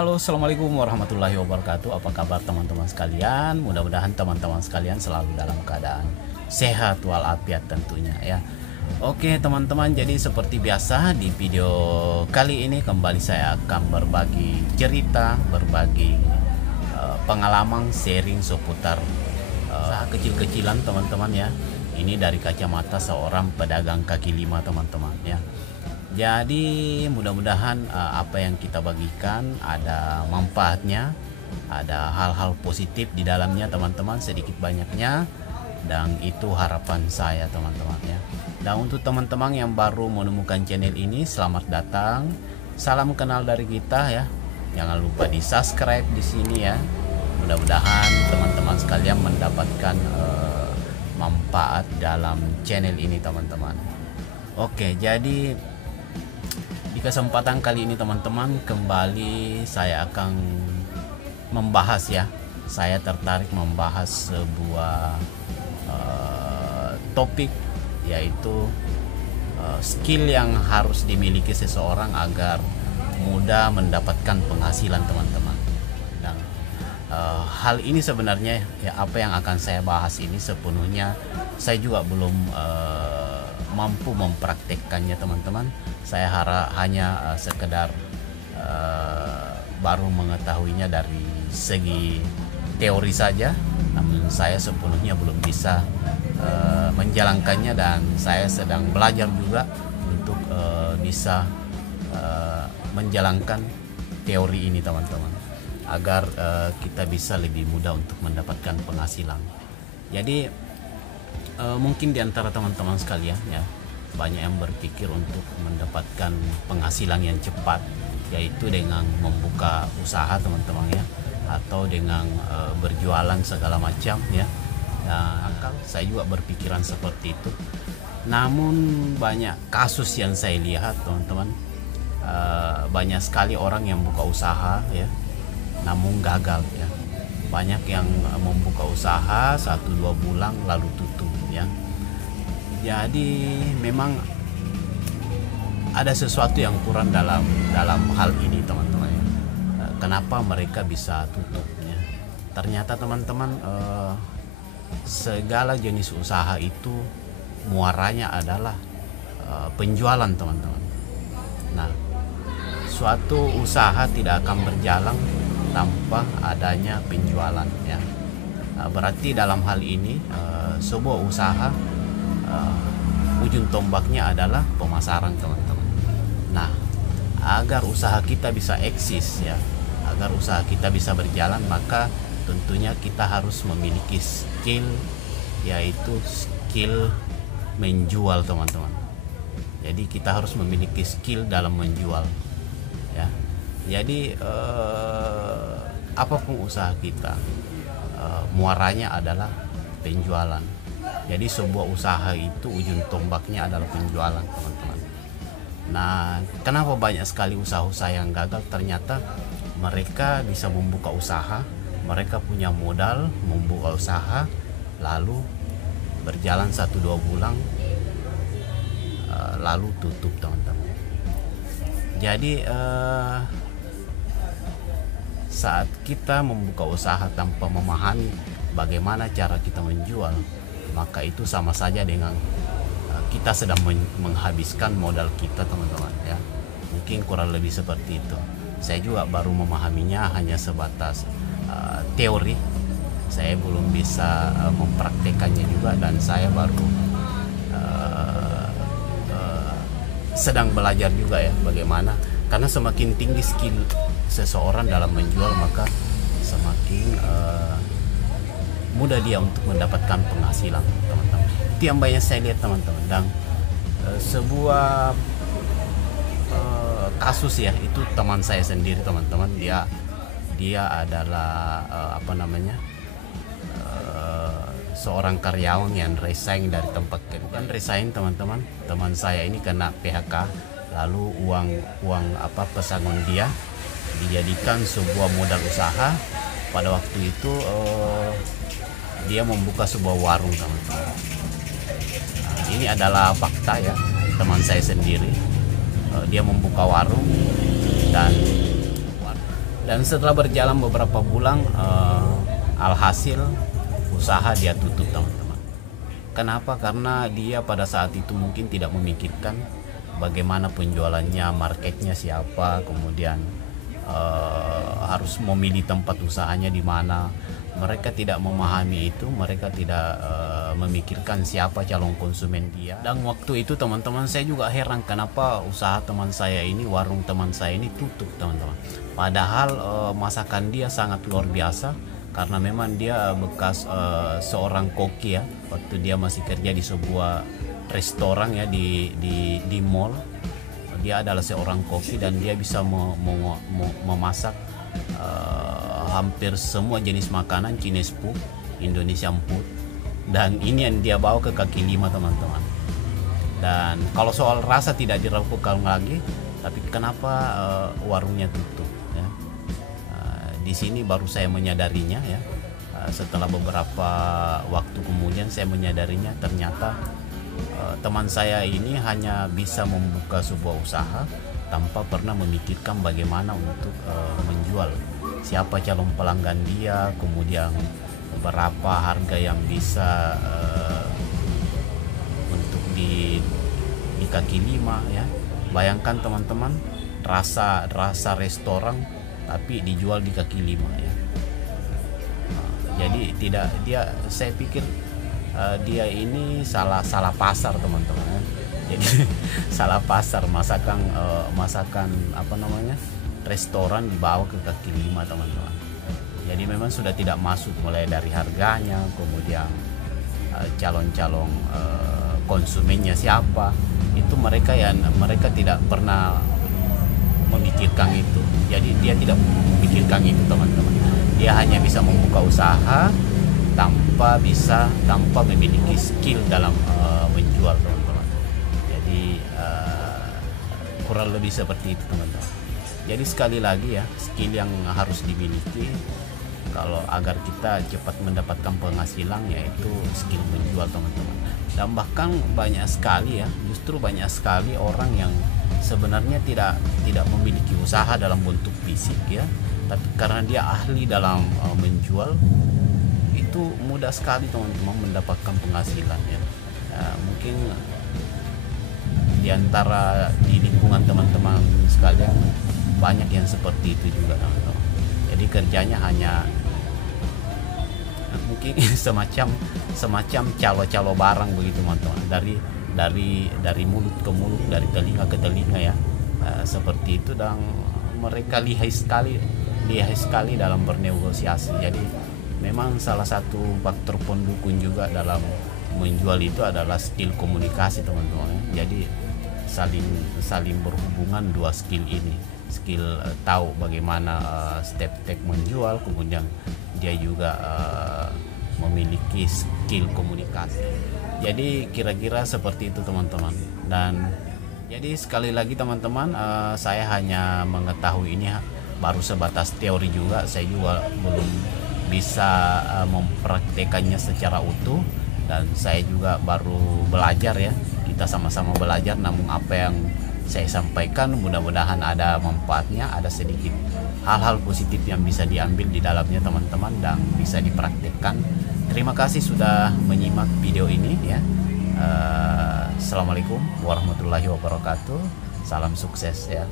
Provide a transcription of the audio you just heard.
Halo, assalamualaikum warahmatullahi wabarakatuh. Apa kabar teman-teman sekalian? Mudah-mudahan teman-teman sekalian selalu dalam keadaan sehat walafiat tentunya ya. Oke teman-teman, jadi seperti biasa di video kali ini kembali saya akan berbagi cerita, berbagi pengalaman sharing seputar usaha kecil-kecilan teman-teman ya. Ini dari kacamata seorang pedagang kaki lima teman-teman ya. Jadi mudah-mudahan apa yang kita bagikan ada manfaatnya, ada hal-hal positif di dalamnya teman-teman, sedikit banyaknya, dan itu harapan saya teman-teman ya. Dan untuk teman-teman yang baru menemukan channel ini, selamat datang, salam kenal dari kita ya. Jangan lupa di subscribe di sini ya. Mudah-mudahan teman-teman sekalian mendapatkan manfaat dalam channel ini teman-teman. Oke, jadi di kesempatan kali ini teman-teman, kembali saya akan membahas ya. Saya tertarik membahas sebuah topik, yaitu skill yang harus dimiliki seseorang agar mudah mendapatkan penghasilan teman-teman. Dan hal ini sebenarnya ya, apa yang akan saya bahas ini sepenuhnya saya juga belum mampu mempraktekkannya teman-teman. Saya hanya sekedar baru mengetahuinya dari segi teori saja, namun saya sepenuhnya belum bisa menjalankannya, dan saya sedang belajar juga untuk bisa menjalankan teori ini teman-teman, agar kita bisa lebih mudah untuk mendapatkan penghasilan. Jadi mungkin di antara teman-teman sekalian ya, banyak yang berpikir untuk mendapatkan penghasilan yang cepat, yaitu dengan membuka usaha teman-teman ya, atau dengan berjualan segala macam ya. Nah, saya juga berpikiran seperti itu. Namun banyak kasus yang saya lihat teman-teman, banyak sekali orang yang buka usaha ya, namun gagal ya. Banyak yang membuka usaha 1-2 bulan lalu tutup ya. Jadi memang ada sesuatu yang kurang dalam hal ini teman-teman ya. Kenapa mereka bisa tutup ya? Ternyata teman-teman, segala jenis usaha itu muaranya adalah penjualan teman-teman. Nah, suatu usaha tidak akan berjalan tanpa adanya penjualan ya. Berarti dalam hal ini sebuah usaha ujung tombaknya adalah pemasaran teman-teman. Nah, agar usaha kita bisa eksis ya, agar usaha kita bisa berjalan, maka tentunya kita harus memiliki skill, yaitu skill menjual teman-teman. Jadi kita harus memiliki skill dalam menjual ya. Jadi apapun usaha kita, muaranya adalah penjualan. Jadi sebuah usaha itu ujung tombaknya adalah penjualan teman-teman. Nah, kenapa banyak sekali usaha-usaha yang gagal? Ternyata mereka bisa membuka usaha, mereka punya modal membuka usaha, lalu berjalan 1-2 bulan lalu tutup teman-teman. Jadi saat kita membuka usaha tanpa memahami bagaimana cara kita menjual, maka itu sama saja dengan kita sedang menghabiskan modal kita teman-teman ya. Mungkin kurang lebih seperti itu. Saya juga baru memahaminya hanya sebatas teori. Saya belum bisa mempraktekannya juga, dan saya baru sedang belajar juga ya bagaimana. Karena semakin tinggi skill seseorang dalam menjual, maka semakin mudah dia untuk mendapatkan penghasilan teman-teman. Itu yang banyak saya lihat teman-teman. Dan sebuah kasus ya, itu teman saya sendiri teman-teman. Dia adalah seorang karyawan yang resign dari tempat kerja. Bukan resign teman-teman, teman saya ini kena PHK, lalu uang pesangon dia dijadikan sebuah modal usaha. Pada waktu itu dia membuka sebuah warung teman-teman. Nah, ini adalah fakta ya, teman saya sendiri. Dia membuka warung, dan Dan setelah berjalan beberapa bulan, alhasil usaha dia tutup, teman-teman. Kenapa? Karena dia pada saat itu mungkin tidak memikirkan bagaimana penjualannya, marketnya siapa, kemudian harus memilih tempat usahanya di mana. Mereka tidak memahami itu, mereka tidak memikirkan siapa calon konsumen dia. Dan waktu itu teman-teman, saya juga heran kenapa usaha teman saya ini, warung teman saya ini tutup, teman-teman. Padahal masakan dia sangat luar biasa, karena memang dia bekas seorang koki ya. Waktu dia masih kerja di sebuah restoran ya di mall, dia adalah seorang koki dan dia bisa memasak hampir semua jenis makanan Chinese food, Indonesian food, dan ini yang dia bawa ke kaki lima, teman-teman. Dan kalau soal rasa tidak diragukan lagi, tapi kenapa warungnya tutup ya? Di sini baru saya menyadarinya ya. Setelah beberapa waktu kemudian saya menyadarinya, ternyata teman saya ini hanya bisa membuka sebuah usaha tanpa pernah memikirkan bagaimana untuk menjual, siapa calon pelanggan dia, kemudian berapa harga yang bisa untuk di kaki lima ya. Bayangkan teman-teman, rasa restoran tapi dijual di kaki lima ya. Jadi tidak, saya pikir dia ini salah pasar, teman-teman ya. Jadi salah pasar, masakan apa namanya, restoran dibawa ke kaki lima, teman-teman. Jadi memang sudah tidak masuk, mulai dari harganya, kemudian calon-calon konsumennya siapa, itu mereka tidak pernah memikirkan itu. Jadi dia tidak memikirkan itu, teman-teman. Dia hanya bisa membuka usaha tanpa memiliki skill dalam menjual, teman-teman. Jadi kurang lebih seperti itu, teman-teman. Jadi sekali lagi ya, skill yang harus dimiliki kalau agar kita cepat mendapatkan penghasilan, yaitu skill menjual, teman-teman. Dan bahkan banyak sekali ya, justru banyak sekali orang yang sebenarnya tidak memiliki usaha dalam bentuk fisik ya, tapi karena dia ahli dalam menjual, itu mudah sekali, teman-teman, mendapatkan penghasilan ya. Mungkin di antara di lingkungan teman-teman sekalian banyak yang seperti itu juga, teman-teman. Jadi kerjanya hanya mungkin semacam calo-calo barang begitu, teman-teman, dari mulut ke mulut, dari telinga ke telinga ya, seperti itu. Dan mereka lihai sekali dalam bernegosiasi. Jadi memang salah satu faktor pendukung juga dalam menjual itu adalah skill komunikasi, teman-teman. Jadi saling berhubungan dua skill ini, skill tahu bagaimana step-step menjual, kemudian dia juga memiliki skill komunikasi. Jadi kira-kira seperti itu, teman-teman. Dan jadi sekali lagi, teman-teman, saya hanya mengetahui ini baru sebatas teori juga, saya juga belum bisa mempraktekannya secara utuh, dan saya juga baru belajar ya. Kita sama-sama belajar, namun apa yang saya sampaikan mudah-mudahan ada manfaatnya, ada sedikit hal-hal positif yang bisa diambil di dalamnya, teman-teman, dan bisa dipraktikkan. Terima kasih sudah menyimak video ini ya. Assalamualaikum warahmatullahi wabarakatuh. Salam sukses ya.